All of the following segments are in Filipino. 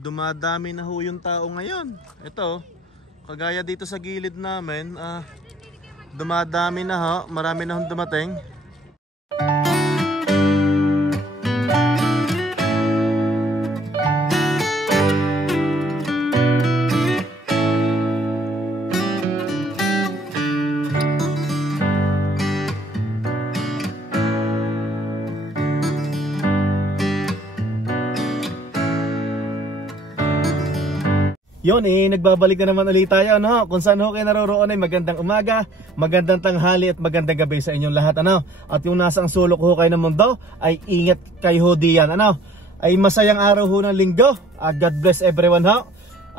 dumadami na ho yung tao ngayon. Ito, kagaya dito sa gilid namin, dumadami na ho, marami na hong dumating. Yun nagbabalik na naman ulit tayo, ano? Kung saan ho kayo naroroon ay magandang umaga, magandang tanghali at magandang gabi sa inyong lahat, ano? At yung nasa ang sulok ho kayo ng mundo ay ingat kayo ho diyan, ano? Ay masayang araw ho ng linggo. God bless everyone ho.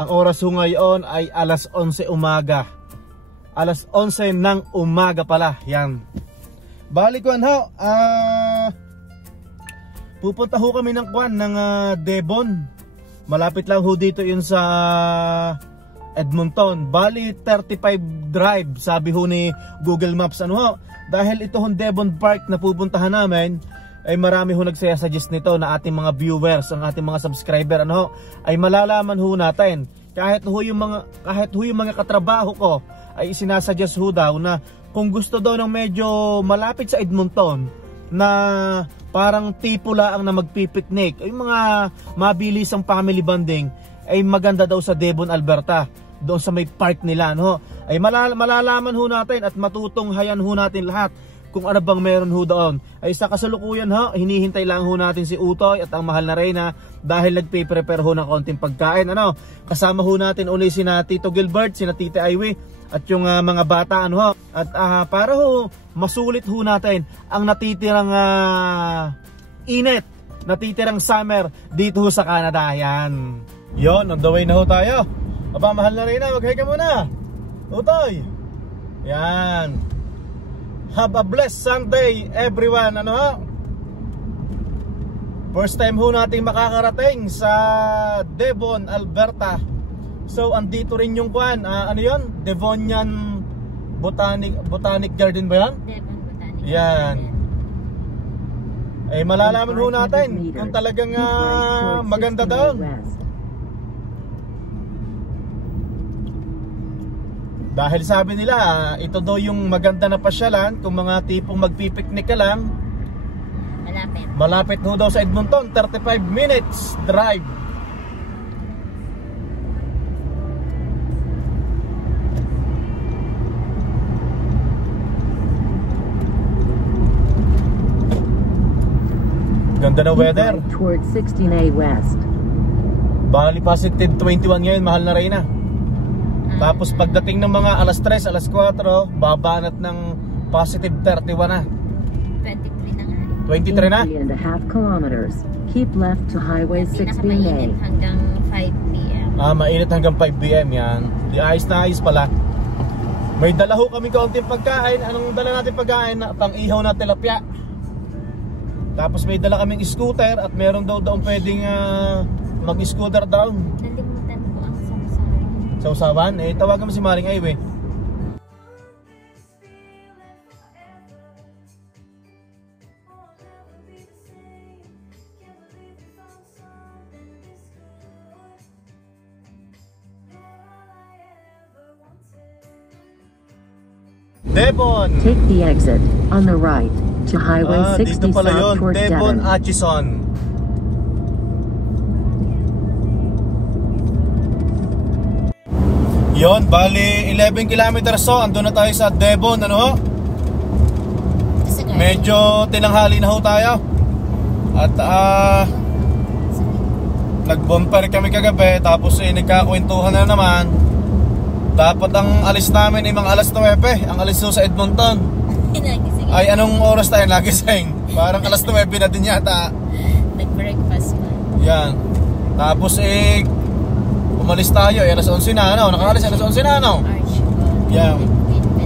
Ang oras ho ngayon ay alas 11 umaga. Alas 11 ng umaga pala, yan. Balikuan ho, pupunta ho kami ng kuan ng Devon. Malapit lang ho dito yun sa Edmonton. Bali 35 drive sabi ho ni Google Maps, ano ho. Dahil ito hong Devon Park na pupuntahan namin ay marami ho nagsasuggest nito na ating mga viewers, ang ating mga subscriber, ano ho, ay malalaman ho natin. Kahit ho yung mga katrabaho ko ay isinasuggest ho daw na kung gusto daw ng medyo malapit sa Edmonton na parang tipo lang na magpipiknik, yung mga mabilisang family bonding, ay maganda daw sa Devon, Alberta, doon sa may park nila, no? Ay malalaman ho natin at matutunghayan ho natin lahat kung ano bang meron ho doon. Ay sa kasalukuyan ho, hinihintay lang ho natin si Utoy at ang mahal na Reyna dahil nagpe-prepare ho ng konting pagkain, ano? Kasama ho natin uli sina Tito Gilbert, sina Tita Ivy at yung mga bata, ano ho. At para ho masulit ho natin ang natitirang init, natitirang summer dito ho sa Canada, yan. Yon, on the way na ho tayo. Aba, mahal na Reyna, mag-hi ka muna. Utoy. Yan. Have a blessed Sunday everyone, ano ho. First time ho nating makakarating sa Devon, Alberta. So andito rin yung kuan, ano yon? Devonian Botanic Garden ba yan? Devon Botanic yan. Garden. Eh malalaman ho natin kung talagang maganda daw. Dahil sabi nila, ito daw yung maganda na pasyalan kung mga tipong magpipiknik ka lang. Malapit ho daw sa Edmonton, 35 minutes drive. Ganda na weather. Towards 16A West. Bali positive 21 ngayon, mahal na Reyna. Tapos pagdating ng mga alas 3, alas 4, babanat ng positive 31 na. 23 na nga. 23 na? 3.5 kilometers. Keep left to Highway 16A. Pinakamainit hanggang 5 p.m. Mainit hanggang 5 p.m. yan. Di ayos na ayos pala. May dala ho kami kaunting pagkain. Anong dala natin pagkain? Pang-ihaw na tilapia. Tapos may dala kaming scooter at meron daw pwedeng mag-scooter daw. Nalimutan ko ang sausawan. Sausawan? Eh, tawagan mo si Maring Ivy. Devon! Take the exit on the right to Highway 60 dito pala yun, south towards Devon, Devon. Atchison. Yon, bali 11 kilometers so, andun na tayo sa Devon, ano ho? Medyo tinanghali na ho tayo. At nag-bonfire kami kagabi, tapos nagkakwentuhan na naman. Dapat ang alis namin ay mga alas 9, ang alis ho sa Edmonton. Ay anong oras tayo nagising? Parang alas 9 na din yata. Nag-breakfast pa. Yan. Tapos umalis tayo, alas 11 na, ano? Nakaalis alas 11 na, ano? Yan.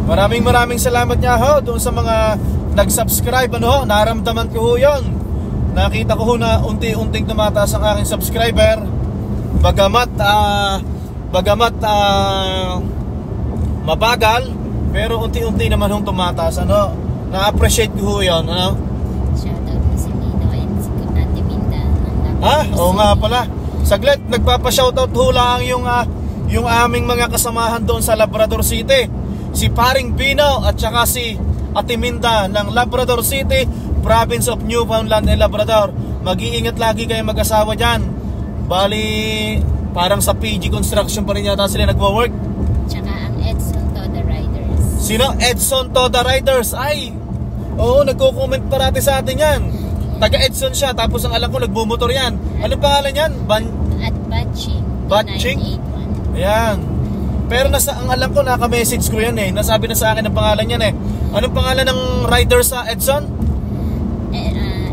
Maraming salamat niya ho doon sa mga nag-subscribe, ano ho? Naramdaman ko ho yun. Nakita ko ho na unti-unting tumataas ang aking subscriber. Bagamat mabagal, pero unti-unti naman hong tumataas, ano? Na-appreciate ko ho yun, ano? Shoutout na si Nino and si Ate Minda. Oo nga pala. Saglit, nagpapa-shoutout ho lang yung aming mga kasamahan doon sa Labrador City. Si Paring Pino at saka si Ate Minda ng Labrador City, Province of Newfoundland and Labrador. Mag-iingat lagi kayo mag-asawa dyan. Bali, parang sa PG Construction pa rin yata sila nagwo-work. Tsaka ang Edson Toda Riders. Sino? Edson Toda Riders. Ay, oo, nagko-comment parati sa atin yan. Taga Edson siya, tapos ang alam ko nagbumotor yan. Anong pangalan yan? At Batching. Batching? Ayan. Pero ang alam ko, naka-message ko yan eh. Nasabi na sa akin ang pangalan yan eh. Anong pangalan ng rider sa Edson?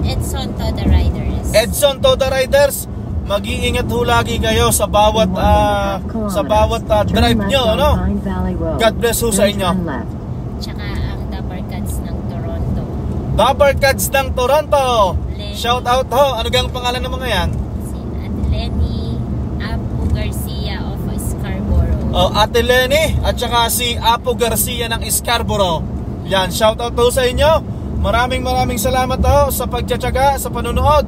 Edson Toda Riders. Edson Toda Riders. Mag-iingat ho lagi kayo sa bawat drive nyo, no? God bless ho sa inyo. Tsaka ang Dapper Cats ng Toronto. Dapper Cats ng Toronto. Shout out ho. Ano gang pangalan ng mga yan? Si Ate Lenny Apo Garcia of Scarborough. Oh, Ate Lenny at saka si Apo Garcia ng Scarborough. Yan, shout out ho sa inyo. Maraming salamat ho sa pagtsatsaga, sa panonood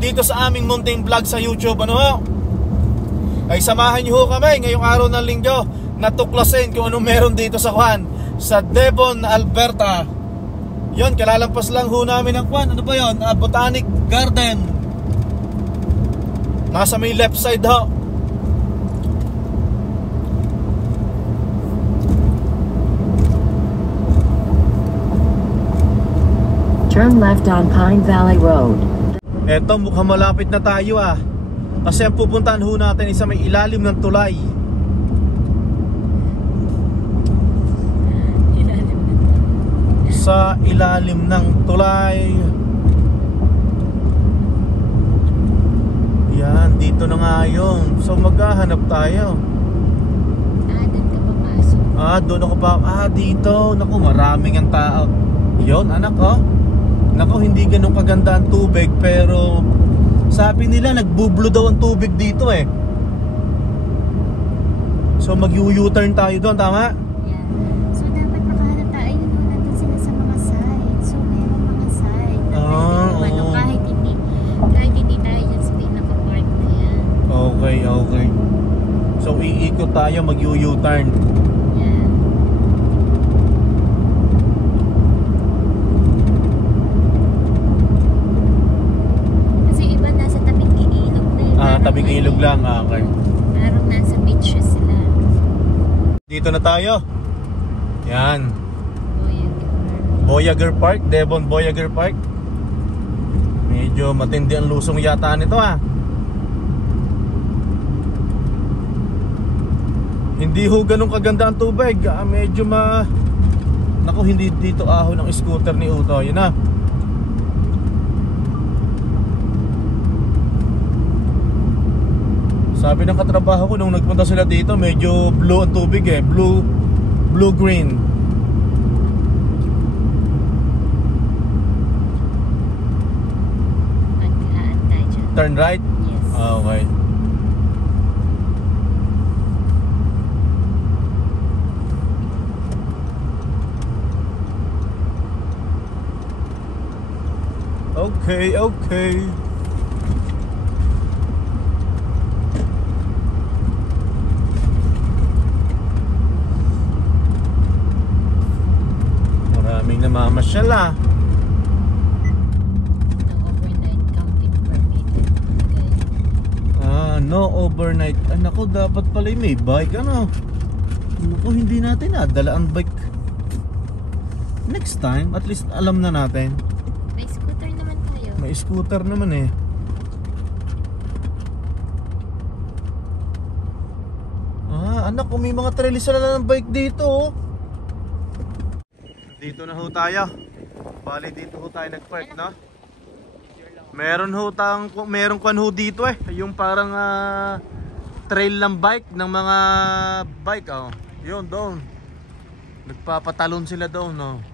dito sa aming munting vlog sa YouTube. Ano ho? Ay samahan niyo ho kami ngayong araw ng linggo na tuklasin kung anong meron dito sa sa Devon, Alberta. Yon, kalalampas lang ho namin ang ano ba yon? Botanic Garden. Nasa may left side ho. Turn left on Pine Valley Road. Eto, mukhang malapit na tayo kasi ang pupuntahan ho natin isa may ilalim ng tulay. Sa ilalim ng tulay. Yan, dito na nga yun. So maghahanap tayo. Doon ka papasok. Doon ako pa. Dito. Naku, maraming ang tao. Yon, anak oh. Naku, hindi ganun kaganda ang tubig, pero sabi nila nagbublue daw ang tubig dito eh. So mag-U-turn tayo doon, tama? Yeah. So dapat makahanap tayo nandun sila sa mga side. So mayroong mga side na kahit hindi tayo dyan sa pinaka-park na yan. Okay. So iikot tayo, mag-U-turn. Tabing ilog lang, okay. Parang nasa beach sila. Dito na tayo. Yan. Voyager Park, Devon Voyager Park. Medyo matindi ang lusong yata nito Hindi ho ganun kaganda ang tubig. Medyo naku, hindi dito ahon ng scooter ni Uto. Yun na. Sabi ng katrabaho ko nung nagpunta sila dito, medyo blue ang tubig eh. Blue-green. Turn right? Yes. Okay. Okay. Maraming namamasyal No overnight camping permitted. Okay. No overnight. Naku, dapat pala may bike Naku, hindi natin dala ang bike. Next time, at least alam na natin. May scooter naman tayo. May scooter naman eh. Anak, may mga trellis na ng bike dito Dito na ho tayo. Bali dito ho tayo nag-park, no? Meron kwan ho dito yung parang trail ng bike ng mga bike Yun doon. Nagpapatalon sila doon, no?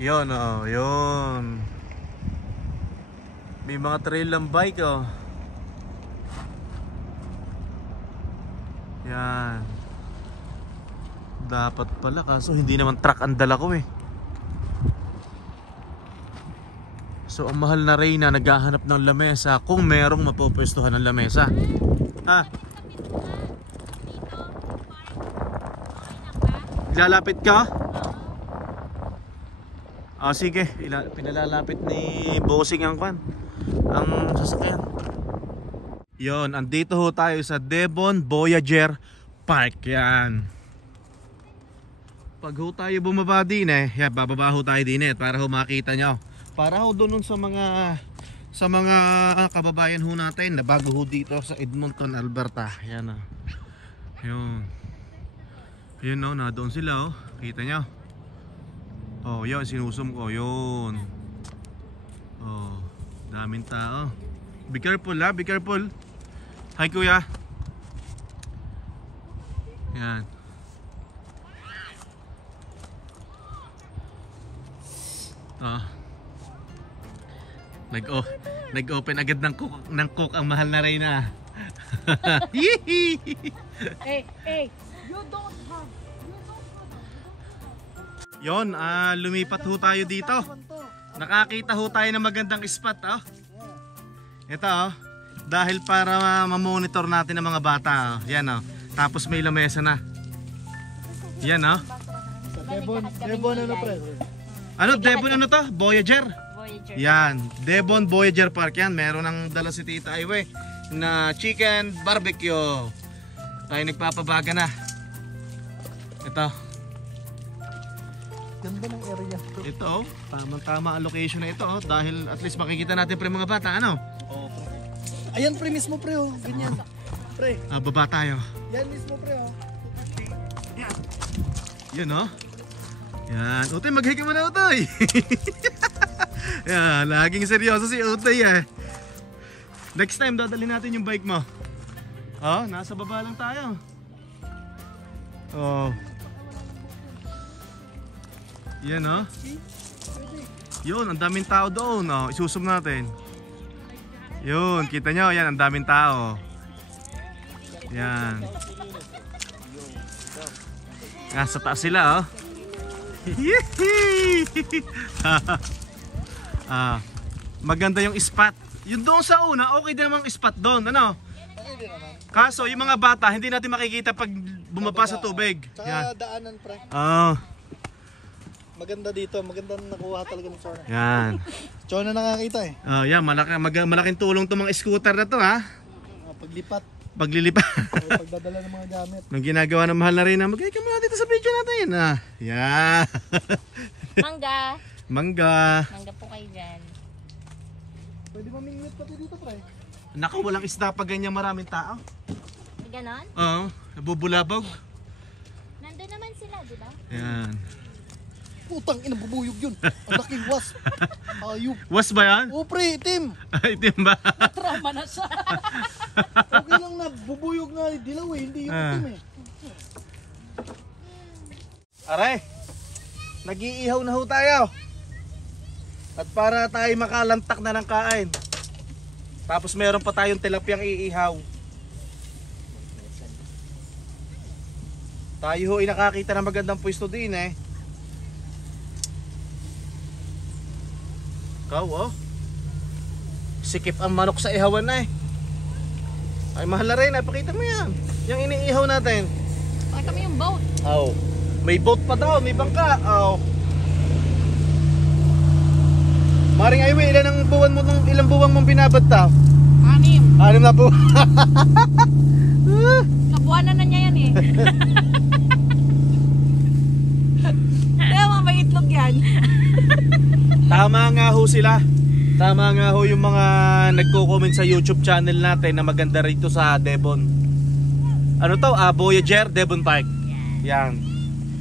Yun, yun. May mga trail ng bike, Yan. Dapat pala, kaso hindi naman truck ang dala ko So So ang mahal na Reyna naghahanap ng lamesa kung merong mapupwestuhan ng lamesa. Ha? Lalapit ka? Ah, sige, pinalalapit ni Bossing ang sasakyan. Yon, andito ho tayo sa Devon Voyager Park. Yan. Pag ho tayo bumaba din bababa ho tayo din para ho makita nyo. Para ho doon sa mga kababayan ho natin na bago ho dito sa Edmonton, Alberta. Yan o. Yun. Yun o, na doon sila o. Kita nyo. Oh, yun, sinusum ko. Yun. Oh, daming tao. Be careful ha, be careful. Hi kuya. Yan. Nag-open agad ng cook ang mahal na Reyna. Hey, you don't have. Yon, lumipat ho tayo dito. Nakakita ho tayo ng magandang spot, oh. Ito, dahil para ma-monitor natin ang mga bata, oh. Yan, oh. Tapos may lamesa na. Yan, oh. Devon ano pre? Ano, Devon ano to? Voyager? Yan, Devon Voyager Park yan. Meron ng dala si Tita Iwe na chicken barbecue. Tayo nagpapabaga na. Ito. Ganda ng area. Ito oh, tamang-tama ang location na ito oh, dahil at least makikita natin pre mga bata, ano? Oo, pre. Ayan pre mismo pre oh, ganyan. Pre. Baba tayo. Yan mismo pre oh. Yan oh. Yan, Utoy, mag-hi ka muna Utoy. Yan, laging seryoso si Utoy eh. Next time dadalhin natin yung bike mo. Oh, nasa baba lang tayo. Oh. Yan oh. Yun, ang daming tao doon oh. Isusum natin. Yun, kita nyo, yan, ang daming tao. Yan. Nasa taas sila oh. Maganda yung spot. Yung doon sa una, okay din namang spot doon, ano? Kaso yung mga bata, hindi natin makikita pag bumaba sa tubig. Tsaka daanan pre. Maganda dito, maganda nakuha talaga ng Chona. Yan. Chona nakakita eh. Yan, malaking tulong itong mga scooter na to ha. Paglipat. Paglilipat. Pagdadala ng mga gamit. Nung ginagawa ng mahal na Reyna, mag-hi ka muna dito sa video natin. Yan. Mangga. Mangga. Mangga po kayo dyan. Pwede mamingwit pati dito pre. Naku, walang isda pag ganyan maraming tao. Ganon? Oo, nabubulabog. Nandun naman sila, di ba? Yan. Putang ina, bubuyog yun. Ang laking wasp. Ayup. Was ba yan? Oo pre, itim. Itim ba? Trauma na siya. Okay lang na, bubuyog nga dilaw eh, hindi yung itim eh. Aray, nag-iihaw na ho tayo. At para tayo makalantak na ng kain. Tapos meron pa tayong tilapiyang iihaw. Tayo ho ay nakakita ng magandang pwesto din eh. Ikaw oh. Sikip ang manok sa ihawan na eh. Ay mahal na rin, pakita mo yan. Yung iniihaw natin. Pakita mo yung boat. Oh. May boat pa daw, may bangka. Oh. Maring Iwe, ilang buwan mong binabad ta? 6. 6 na buwan. Nabuwanan na niya yan eh. Kaya mga may itlog yan. Tama nga ho sila. Tama nga ho yung mga nagko-comment sa YouTube channel natin na maganda rito sa Devon. Ano to? Voyager Devon Park. Yan.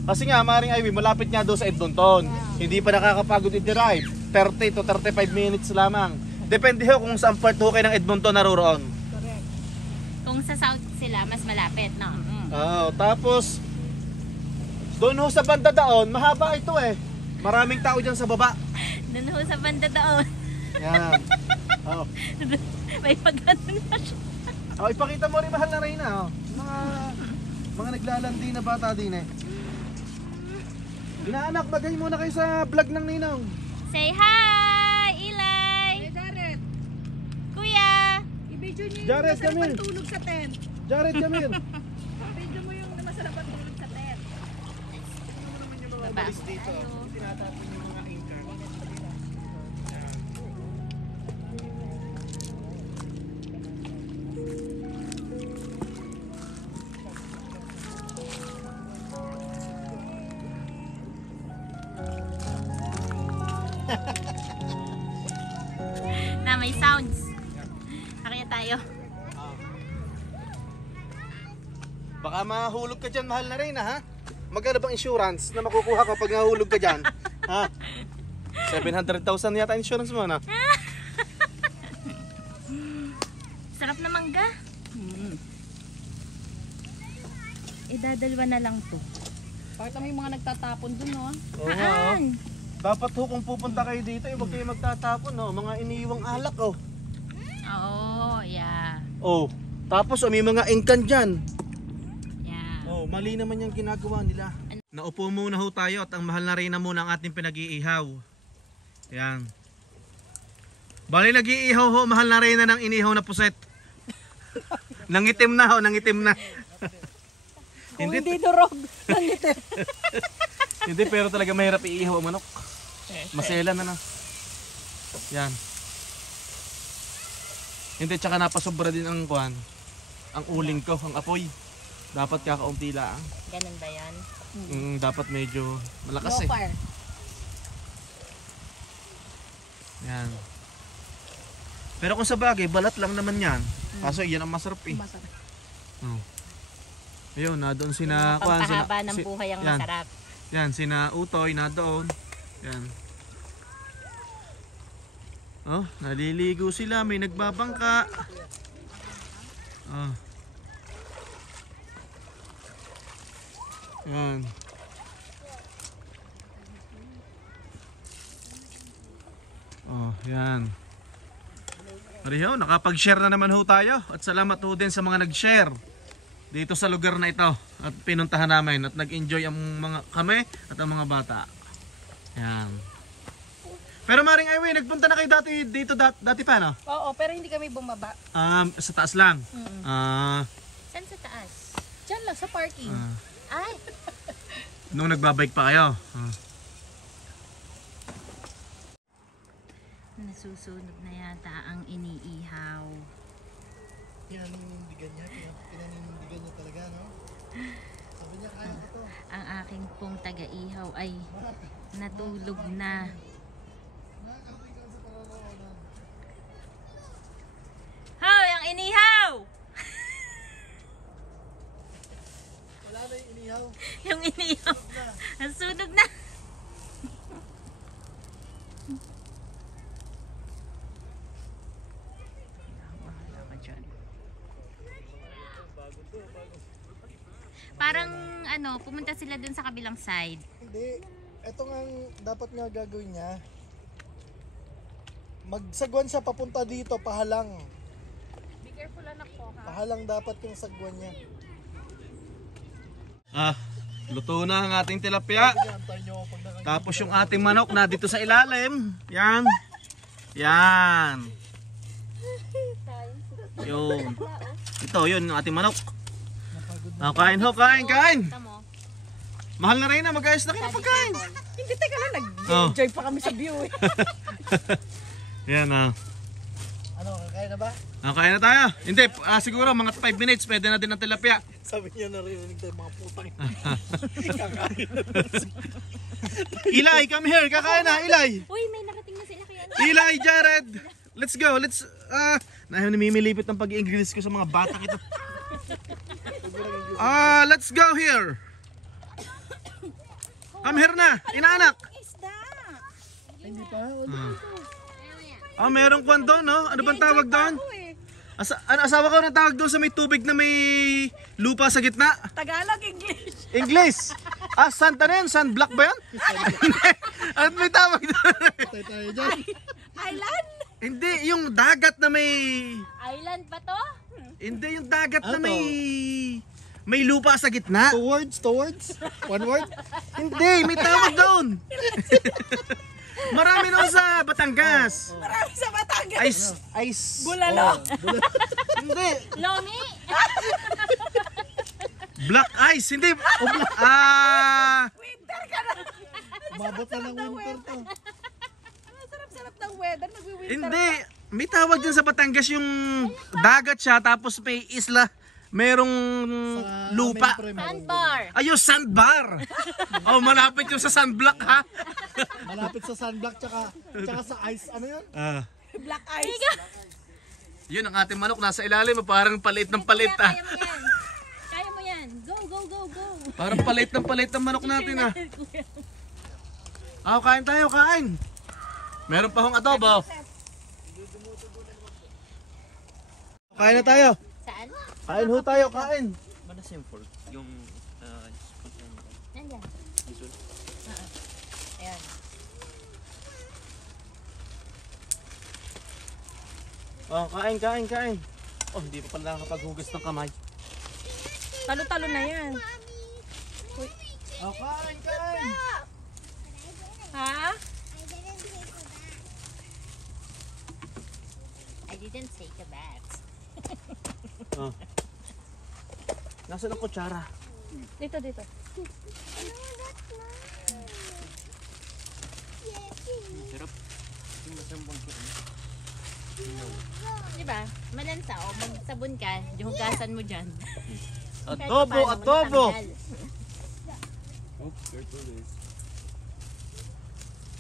Kasi nga, maring Iwe, malapit nga doon sa Edmonton. Hindi pa nakakapagod i-drive. 30 to 35 minutes lamang. Depende ho kung saan part ho kayo ng Edmonton naroroon. Kung sa south sila, mas malapit, no? Tapos doon ho sa banda daon, mahaba ito eh. Maraming tao dyan sa baba. Doon ho sa banda doon. Yan. Oh. May pagkano na siya. Ipakita mo rin mahal na Reyna. Mga naglalandi na bata din eh. Inaanak, bagay muna kayo sa vlog ng Ninong. Say hi, Eli! Jared, come here. Tulog sa tent. Jared, come here. Video mo yung masarap ang tulog sa tent. Balis dito. Tinatapon yung mga anchor. Na may sounds. Kaya tayo. Baka mahulog ka dyan, mahal na rin ha. Magkano bang insurance na makukuha ka pag nahulog ka dyan? Ha? 700,000 yata insurance mo na. Sarap na mangga. Idadalwa na lang to. Bakit may mga nagtatapon dun, no? Oo nga, oh. Dapat ho kung pupunta kayo dito, huwag kayo magtatapon, no? Mga iniiwang alak, oh. Oo, yeah. Oh, tapos may mga engkan dyan. Yeah. Oh, mali naman yung ginagawa nila. Naupo muna ho tayo at ang mahal na rin na muna ang ating pinag-iihaw. Yan. Bali nag-iihaw ho, mahal na rin na ng inihaw na puset. Nangitim na ho, nangitim na. Kung hindi durog, nangitim. Hindi, pero talaga mahirap iihaw ang manok. Masela na na. Yan. Hindi, tsaka napasobra din ang kuhan. Ang uling ko, ang apoy. Dapat kakaunti lang. Ganun ba yan? Dapat medyo malakas No eh. fire. Yan. Pero kung sa bagay, balat lang naman yan. Kaso yan ang masarap eh. Masarap. Oh. Ayun, na doon sina kuhan, Pampahaba ng buhay ang yan. masarap. Yan, sina Utoy na doon. Yan. Oh, naliligo sila, may nagbabangka. Oh. Yan. Oh, yan. Mariho, nakapag-share na naman ho tayo. At salamat ho din sa mga nag-share dito sa lugar na ito. At pinuntahan namin at nag-enjoy ang mga kami at ang mga bata. Yan. Pero Maring Iway, nagpunta na kayo dati dito dati pa, no? Oo, pero hindi kami bumaba. Sa taas lang. Saan sa taas? Diyan lang, sa parking. Ay! Nung nagbabike pa kayo. Nasusunog na yata ang iniihaw. Pinanindigan niya, pinanindigan niya talaga, no? Sabi niya, kaya ko to. Ang aking pong taga-ihaw ay natulog na. Hoy, ang inihaw! Wala na yung inihaw. Yung inihaw. Nasunog na. Parang ano, pumunta sila dun sa kabilang side. Hindi. Ito nga ang dapat nga gagawin niya. Magsagwan siya papunta dito, pahalang. Be careful anak ko, ha? Pahalang dapat yung sagwan niya. Luto na ang ating tilapia. Antayin niyo pag nakakita. Tapos yung ating manok na dito sa ilalim. Yan. Yan. Yun. Ito, yun yung ating manok. Kain ho, kain. Tamo. Mahal na rin na, mag-ayos na kayo ng pagkain. Hindi, teka lang, nag-enjoy pa kami sa view eh. Yan Ano, kakain na ba? Kain na tayo. Hindi, siguro mga 5 minutes pwede na din ang tilapia. Sabi niya narinig tayo mga putang. Eli, come here. Kakain na, Eli. Uy, may nakating na sila kaya. Eli, Jared. Let's go. Let's, namimilipit ng pag-i-English ko sa mga batang ito. Let's go here. Come here na, inaanak. Hindi pa. Meron kwan doon, no? Ano bang tawag doon? Asawa ko ng tawag doon sa may tubig na may lupa sa gitna? Tagalog, English. English. Sand ano yan? Sand block ba yan? Ano may tawag doon? Tayo dyan. Island? Hindi, yung dagat na may... Island ba to? Hindi, yung dagat na may lupa sa gitna. Towards? One word? Hindi, may tawag doon. Marami na sa Batangas. Marami sa Batangas. Ice. Bulalo. Hindi. Lomi! Black ice. Hindi. Winter ka na. Umabot na ng winter to. Ang sarap-sarap ng weather. Nagwi-winter. Hindi. May tawag dyan sa Batangas yung dagat siya tapos may isla. Merong lupa. Sandbar. Ayun, sandbar. Oh, malapit yung sa sunblock ha. Malapit sa sunblock tsaka sa ice. Ano yun? Black ice. Yun ang ating manok nasa ilalim, parang palit ng palit ah. Kaya mo yan. Kaya mo yan. Go, go, go, go. Parang palit ng manok natin ah. Kain tayo, kain. Meron pa hong adobo. Kain na tayo. Saan? Kain ho tayo, kain. Mana yung fork? Yung spot yung Nandiyan. isol? Ayan. Oh, kain. Oh, hindi pa pala nakakapaghugas ng kamay. Talo-talo na yan. Oh, kain. Ha? I didn't take a bath. Oh. Nasaan ang kutsara? Dito. Sarap. Yung masambang ko. Diba? Malansa o magsabon ka, hugasan mo dyan. Adobo. Oh, careful guys.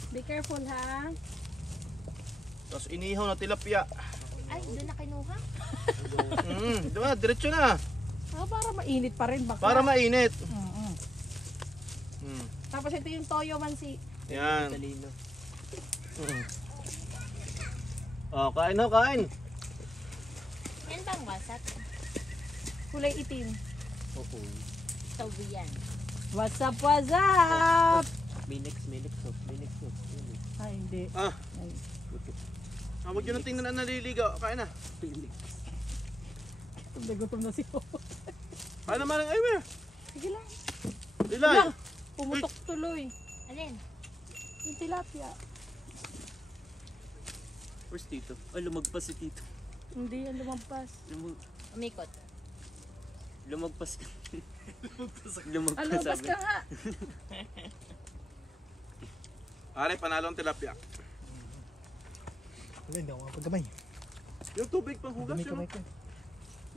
Be careful ha. Tapos inihaw na tilapia. Ay, doon na kinuha. Diba? Diretso na. Para mainit pa rin baka. Para mainit. Tapos ito yung toyo mansi. Yan. Talino. Oh, kain. Yan bang wasat? Kulay itim. Oo. Tawbi yan. What's up? May next sauce. Ay, hindi. Huwag yun ang tingnan na naliligaw. Kain na. Nagutom na si Papa. Kain naman ang aywe. Sige lang. Ilay. Pumutok tuloy. Alin? Yung tilapia. Where's Tito? Ay, lumagpas si Tito. Hindi yan lumampas. Umikot. Lumagpas ka. Lumagpas Lumampas sabi. ka nga. Are, panalo ang tilapia. Wala, hindi ako makapagkamay. Yung tubig pang hugas yun. Kamay ko.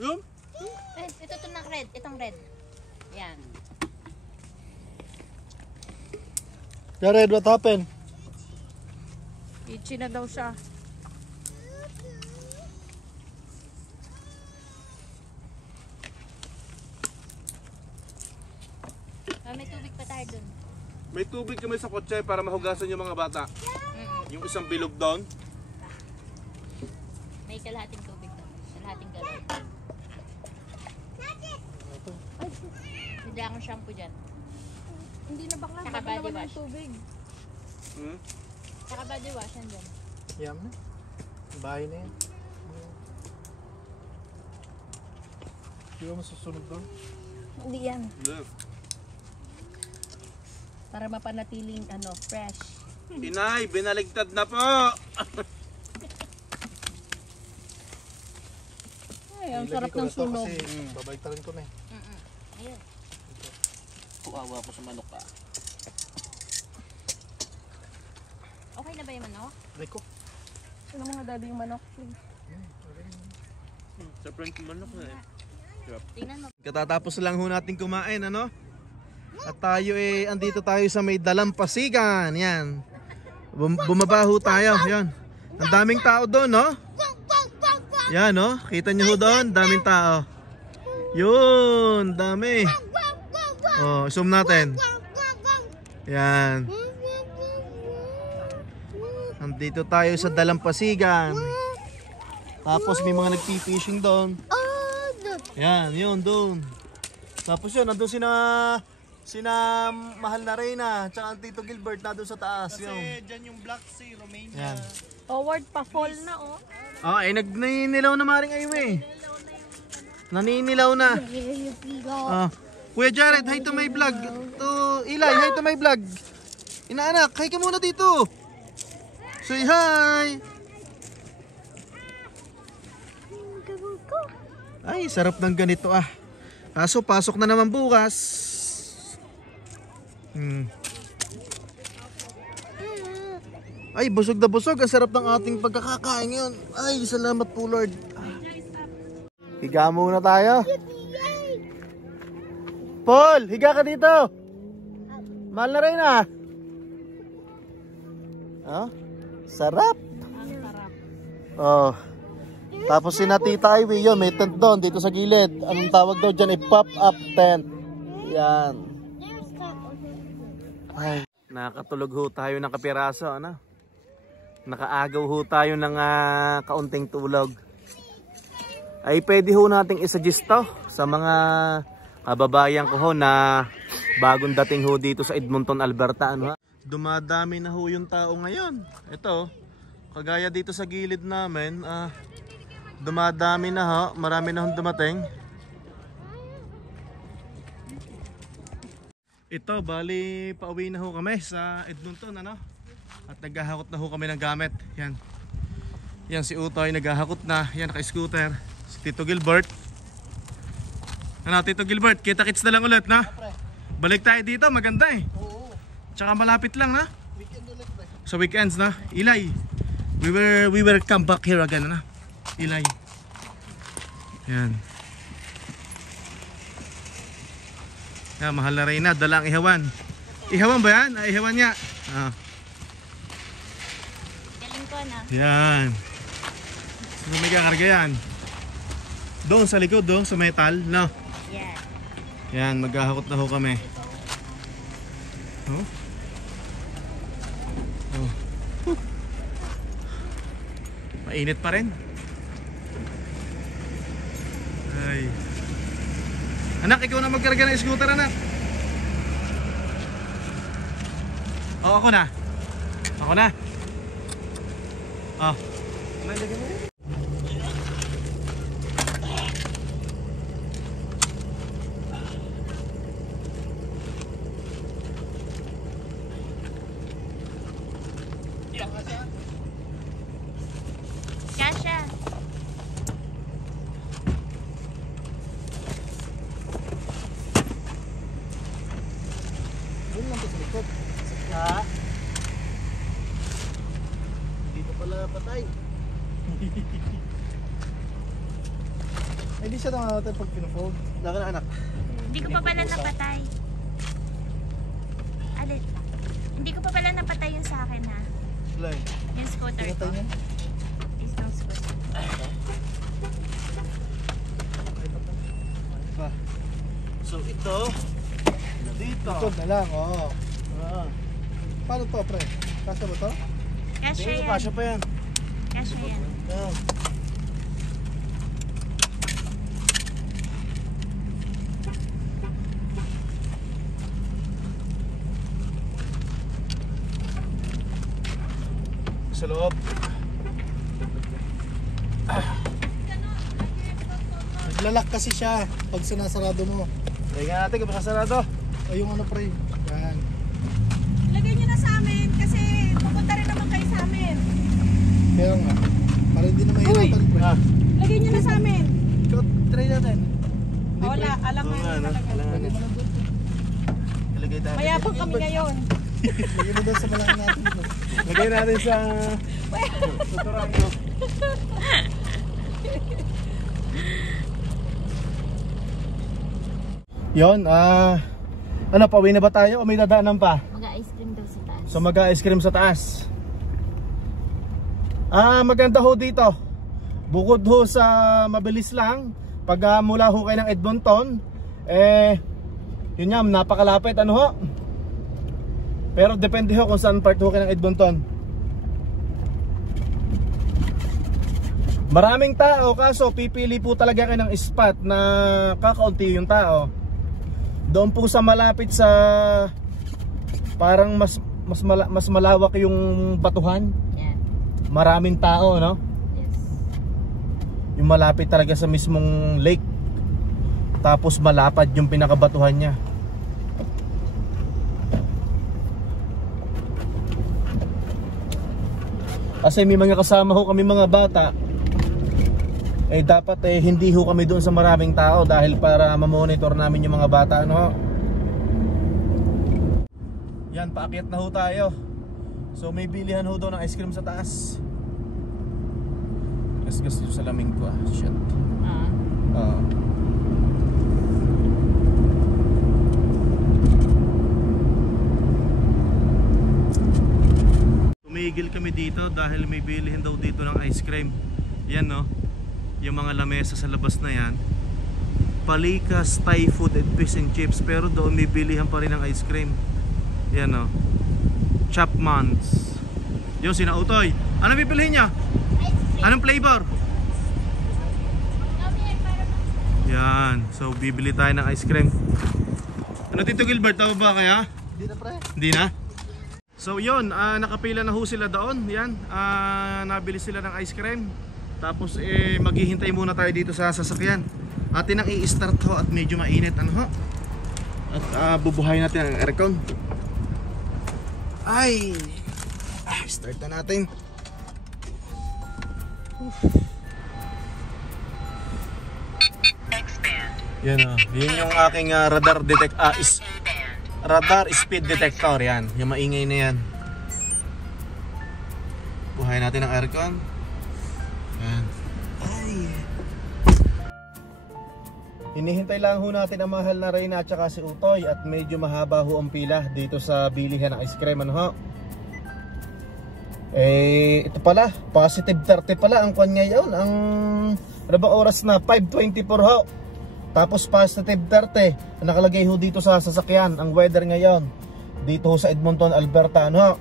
Yung? Eh, ito ng red. Itong red. Yan. Jared, what happened? Itchy na daw siya. May tubig pa tayo dun. May tubig kami sa kotse para mahugasan yung mga bata. Yung isang bilog doon. May kalahating tubig doon. Kalahating galon. Hindi akong shampoo dyan. Hindi na bakla. Saka Baka body naman wash. yung tubig. Saka body wash yan dyan. Yam na. Bahay na yan. Di ba masusunod doon? Hindi yan. Yeah. Para mapanatiling fresh. Inay, binaligtad na po. Ay, ang sarap Ilagay ko ng na to sunog. kasi babaliktarin ko na eh. Ayun. Kuawa ko sa manok ah. Okay na ba yung manok? Aray ko. Sino mga daddy yung manok? Sa front yung manok na eh. Tingnan mo. Katatapos lang ho natin kumain, ano? At tayo andito tayo sa may dalampasigan. Yan. Bumaba ho tayo. Yan. Ang daming tao doon, no? Yan, no? Kita nyo ho doon? Daming tao. Yun, dami. Oh, zoom natin. Yan. Andito tayo sa dalampasigan. Tapos may mga nagpi-fishing doon. Yan, yun doon. Tapos yun, nandun sina Mahal na Reyna, tsaka ang Tito Gilbert na doon sa taas. Kasi dyan yung Black Sea, Romania. Yan. Forward pa fall na Naninilaw na Maring Aiwe. Naninilaw na. Kuya Jared, hi to my vlog. To Eli, hi to my vlog. Inaanak, hi ka muna dito. Say hi! Ay, sarap ng ganito ah. Kaso pasok na naman bukas. Ay, busog na busog. Ang sarap ng ating pagkakakain ngayon. Ay, salamat po Lord. Higa muna tayo. Paul, higa ka dito. Mahal na rin ah. Oh, sarap. Oh. Tapos si Tita Ivy yun, may tent doon dito sa gilid. Anong tawag daw dyan? Pop-up tent. Yan. Ay, nakatulog ho tayo ng kapiraso, ano? Nakaagaw ho tayo ng kaunting tulog. Ay pwede ho nating isuggest to sa mga kababayan ko ho na bagong dating ho dito sa Edmonton, Alberta, ano ha? Dumadami na ho yung tao ngayon. Ito, kagaya dito sa gilid namin, dumadami na ho, marami na hong dumating. Ito, bali pauwi na ho kami sa Edmonton, ano? At naghahakot na ho kami ng gamit. Yan. Yan si Utoy, naghahakot na. Yan, naka-scooter. Si Tito Gilbert. Ano, Tito Gilbert, kita-kits na lang ulit, na? Balik tayo dito, maganda eh. Tsaka malapit lang, na? Sa weekends, na? Ilay. We will come back here again, na? Ilay. Yan. Yan, mahal na Reyna, dalang ihawan. Ihawan ba yan? Ay, ihawan niya. Galing ko na. Yan. So, may kakarga yan. Doon sa likod, doon sa metal, no? Yeah. Yan, maghahakot na ho kami. Oh. Oh. Mainit pa rin. Ay. Anak, ikaw na magkarga ng scooter, anak. Oh, ako na. Ako na. Oh. Malagyan mo rin. Kasha. Doon lang to sa likod. Ha? Dito pala patay. Ay, di siya naman pag pinafold. Laka na anak. Hindi ko pa pala napatay. Alin? Hindi ko pa pala napatay yung sa akin ha. Slay. Yung scooter ko. Pinatay niya. Isang scooter. So ito dito. Likod na lang, oo. Paano to, pre? Kasya ba to? Kasha Tingnan ko yan. kasya pa yan. Kasha yan. Oh. Sa loob. Naglalak kasi siya pag sinasarado mo. Tingnan natin kung makasarado. O yung ano, pre. Yan. Lagay nyo na sa amin kasi pupunta rin naman kayo sa amin. Kaya nga. Para hindi na mahirapan, pre. Lagay nyo na sa amin. Try natin. Wala, alam nga yun talaga. Lagay mo lang doon. Ilagay natin. Mayabang kami ngayon. Lagay mo doon sa malaki natin. Lagay natin sa tuturan ko. Yon, ano, pauwi na ba tayo o may dadaanan pa? Mag-ice cream daw sa taas. So mag-ice cream sa taas. Maganda ho dito. Bukod ho sa mabilis lang, pag mula ho kayo ng Edmonton, yun yan, napakalapit, ano ho? Pero depende ho kung saan part ho kayo ng Edmonton. Maraming tao, kaso pipili po talaga kayo ng spot na kakaunti yung tao. Doon po sa malapit sa parang mas malawak yung batuhan. Yeah. Maraming tao, no? Yes. Yung malapit talaga sa mismong lake. Tapos malapad yung pinakabatuhan niya. Kasi may mga kasama ho kami mga bata. Eh dapat hindi ho kami doon sa maraming tao dahil para ma-monitor namin yung mga bata, ano ho. Yan, paakyat na ho tayo. So may bilihan ho doon ng ice cream sa taas. Gas yung salaming ko shit. Tumigil kami dito dahil may bilihin daw dito ng ice cream. Yan no, yung mga lamesa sa labas na yan, Palikas Thai Food and Fish and Chips. Pero doon may bilihan pa rin ng ice cream. Yan no, Chapman's. Yung sinautoy. Ano bibilihin niya? Anong flavor? Yan, so bibili tayo ng ice cream. Ano Tito Gilbert, tama ba kaya? Hindi na pre. Hindi na? So yun, nakapila na ho sila doon. Yan, nabili sila ng ice cream. Tapos maghihintay muna tayo dito sa sasakyan. Atin ang i-start ho at medyo mainit, ano ho. At bubuhayin natin ang aircon. Ay, start na natin. Yan o, yun yung aking radar detect, radar speed detector. Yan, yung maingay na yan. Buhayin natin ang aircon. Yan. Ay. Hinihintay lang ho natin ang mahal na Reyna at saka si Utoy. At medyo mahaba ho ang pila dito sa bilihan ng ice cream, ano ho. Ito pala, positive 30 pala ang kwan ngayon. Ang ano ba oras na? 5:24 ho. Tapos positive 30 nakalagay ho dito sa sasakyan. Ang weather ngayon dito ho sa Edmonton, Alberta, ano?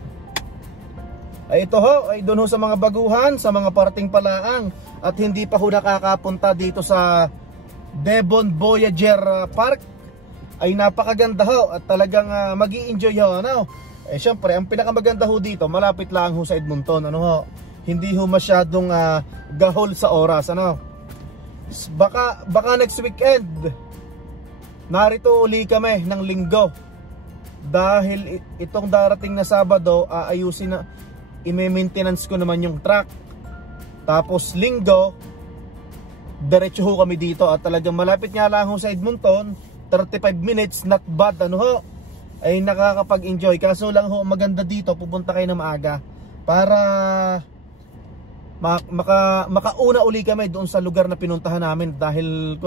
Ay ito ho, ay doon ho sa mga baguhan, sa mga parating palaang at hindi pa ho nakakapunta dito sa Devon Voyager Park. Ay napakaganda ho at talagang magi-enjoy ho, ano? Syempre, ang pinakamaganda ho dito, malapit lang ho sa Edmonton, ano ho? Hindi ho masyadong gahol sa oras, ano? Baka next weekend narito uli kami ng linggo dahil itong darating na Sabado aayusin na, i-maintenance ko naman yung truck. Tapos linggo diretso ho kami dito at talagang malapit nga lang ho sa Edmonton, 35 minutes, not bad, ano ho. Ay nakakapag-enjoy. Kaso lang ho, maganda dito, pupunta kayo na maaga para makauna uli kami doon sa lugar na pinuntahan namin dahil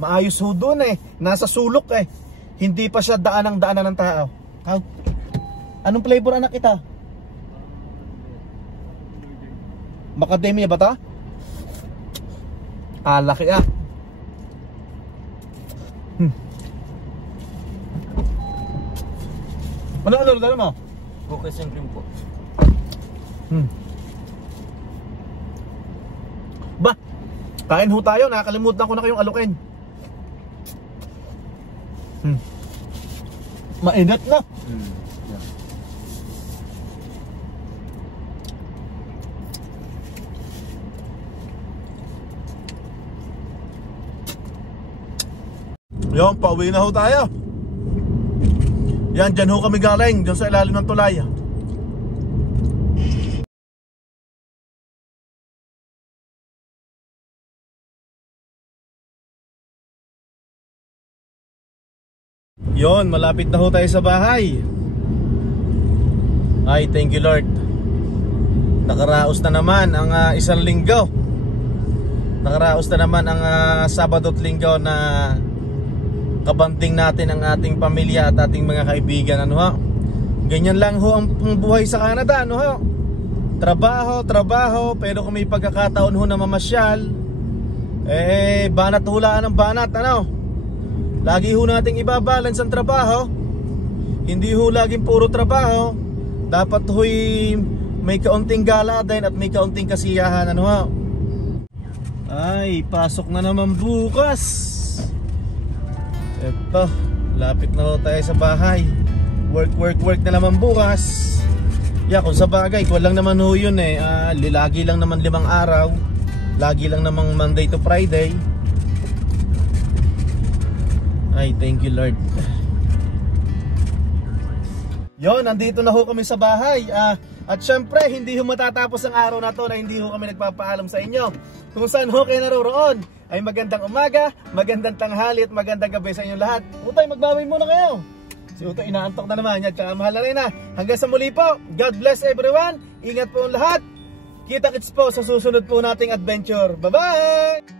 maayos ho doon nasa sulok hindi pa siya daanan ng tao. Anong flavor anak kita? Macadamia ba ta? Laki Ano order mo? Cookies and cream po. Ba, kain ho tayo, nakakalimutan ko na kayong alukin. Mainit na. Yeah. Yon, pauwi na ho tayo. Yan, dyan ho kami galing, dyan sa ilalim ng tulay. Yon, malapit na ho tayo sa bahay. Ay, thank you Lord. Nakaraos na naman ang isang linggo. Nakaraos na naman ang Sabado at Linggo na kabanding natin ang ating pamilya at ating mga kaibigan, ano ho. Ganyan lang ho ang buhay sa Canada, ano ho. Trabaho, pero kung may pagkakataon ho na mamasyal, banat hulaan ng banat, ano. Lagi ho nating ibabalance ang trabaho. Hindi ho laging puro trabaho. Dapat ho'y may kaunting gala din at may kaunting kasiyahan, ano ho. Ay, pasok na naman bukas. Eto, lapit na ho tayo sa bahay. Work na naman bukas. Kung sa bagay, kung lang naman ho yun lagi lang naman 5 araw. Lagi lang naman Monday to Friday. Ay, thank you Lord. Yon, nandito na ho kami sa bahay. At syempre, hindi ho matatapos ang araw na to na hindi ho kami nagpapaalam sa inyo. Kung saan ho kayo naroroon, ay magandang umaga, magandang tanghali at magandang gabi sa inyong lahat. Utay, magbabay muna kayo. Si Utay, inaantok na naman yan. Tsaka mahal na rin na. Hanggang sa muli po, God bless everyone. Ingat po ang lahat. Kita-kits po sa susunod po nating adventure. Bye-bye!